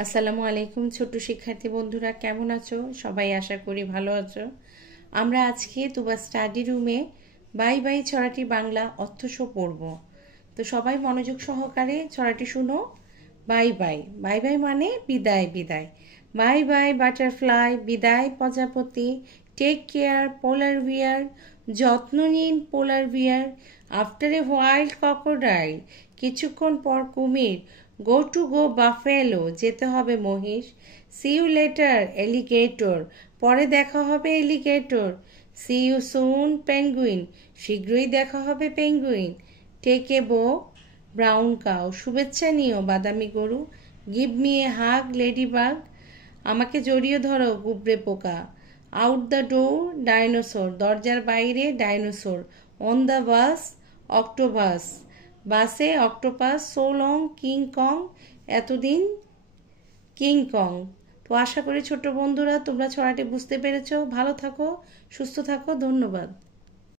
আসসালামু আলাইকুম ছোট্ট শিক্ষার্থী বন্ধুরা, কেমন আছো? সবাই আশা করি ভালো আছো। আমরা আজকে তুবা স্টাডি রুমে বাই বাই ছড়াটি বাংলা অর্থসহ পড়ব। তো সবাই মনোযোগ সহকারে ছড়াটি শুনো। Bye bye. বাই বাই মানে বিদায় বিদায়। বাই বাই বাটারফ্লাই, বিদায় প্রজাপতি। টেক কেয়ার পোলার বিয়ার, যত্ন নিন পোলার বিয়ার। আফটার এ হোয়াইল ক্রোকোডাইল, কিছুক্ষণ পর কুমির। গো টু গো বাফেলো, যেতে হবে মহিষ। সি ইউ লেটার এলিগেটর, পরে দেখা হবে alligator. See you soon penguin, শীঘ্রই দেখা হবে পেঙ্গুইন। টেক এ বো ব্রাউন কাউ, শুভেচ্ছা নিও বাদামি গরু। Give me a hug ladybug, আমাকে জড়িয়ে ধরো গুবরে পোকা। আউট দ্য ডোর ডাইনোসর, দরজার বাইরে dinosaur. On the bus Octopus, বাসে octopus. So long King Kong, এতদিন কিং কং। তো আশা করি ছোট বন্ধুরা তোমরা ছড়াটি বুঝতে পেরেছো। ভালো থাকো, সুস্থ থাকো, ধন্যবাদ।